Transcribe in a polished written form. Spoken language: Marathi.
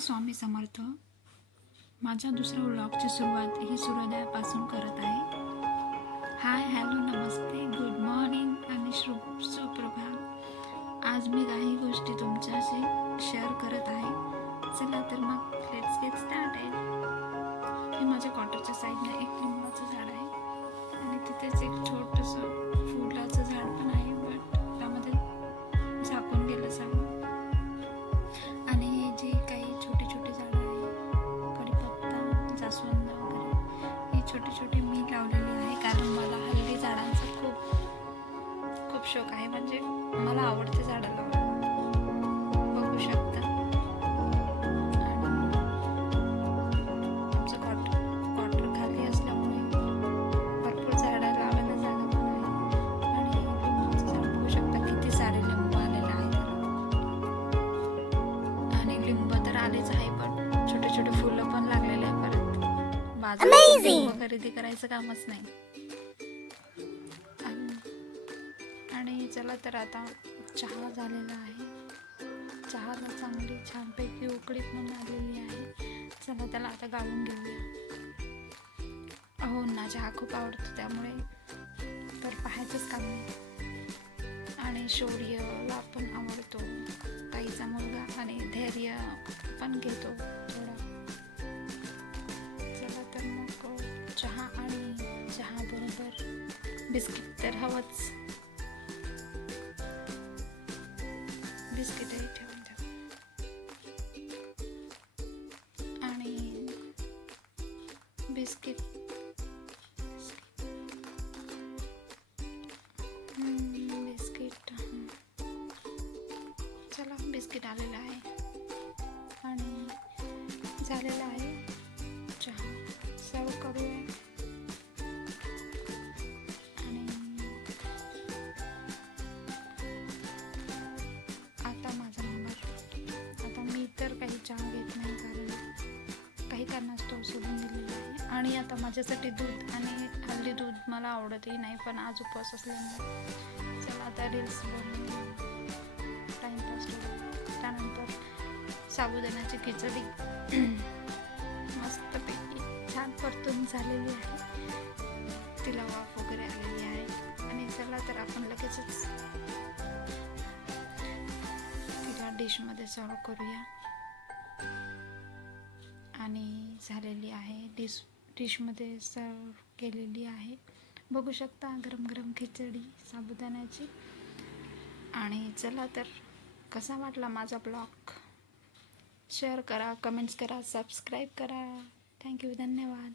श्री स्वामी समर्थ. माझ्या दुसऱ्या व्लॉगची सुरुवात ही सूर्योदयापासून करत आहे. हाय, हॅलो, नमस्ते, गुड मॉर्निंग आणि सुप्रभात. आज मी काही गोष्टी तुमच्याशी शेअर करत आहे. चला तर मग लेट्स गेट स्टार्टेड. हे माझ्या क्वार्टरच्या साईडला एक लिंबाचं झाड आहे आणि तिथेच एक छोटंसं फुलाचं झाड पण आहे, बट त्यामध्ये झाकून गेलं सगळं. आणि हे जे काही छोटे छोटे झाडं आहे, कडीपत्ता, जास्वंद वगैरे, ही छोटी छोटी मी लावलेली आहे, कारण मला हल्ली झाडांचा खूप शौक आहे. म्हणजे मला आवडते झाडं लावायला, बघू शकता. आणि आमचं क्वार्टर खाली असल्यामुळे भरपूर झाडं लावायला जागा पण आहे. आणि लिंबाचं झाड बघू शकता, किती सारे लिंबू आलेले आहेत. आणि लिंब तर आलेच आहे, पण छोटे छोटे फुलं पण लागलेले आहे. परत बाजारात लिंब खरेदी करायचं कामच नाही. आणि चला तर आता चहा झालेला आहे. चहाला चांगली छानपैकी उकळी पण आलेली आहे. चला त्याला आता गाळून घेऊया. हो ना, चहा खूप आवडतो, त्यामुळे तर पाहायचंच काम नाही. आणि शौर्यला पण आवडतो, ताईचा मुलगा, आणि धैर्य पण घेतो थोडा. चला तर मग चहा, आणि चहा बरोबर बिस्किट तर हवंच. बिस्किटही ठेवून द्या. आणि बिस्किट चला, बिस्किट आलेलं आहे आणि झालेलं आहे चहा. सर्व करूया. आणि आता माझा नंबर. आता मी तर काही चहा घेत नाही, कारण काही कारणास्तव सोडून दिलेलं आहे. आणि आता माझ्यासाठी दूध, आणि हल्ली दूध मला आवडतही नाही, पण आज उपवास असल्यामुळे चला आता रील्स बनवून टाईमपास करू. त्यानंतर साबुदाण्याची खिचडी मस्तपैकी छान परतून झालेली आहे. तिला वाफ वगैरे आलेली आहे. आणि चला तर आपण लगेचच तिला डिशमध्ये सर्व करूया. आणि झालेली आहे, डिशमध्ये सर्व केलेली आहे. बघू शकता, गरम गरम खिचडी साबुदाण्याची. आणि चला तर, कसा वाटला माझा ब्लॉग? शेअर करा, कमेंट्स करा, सबस्क्राईब करा. थँक्यू, धन्यवाद.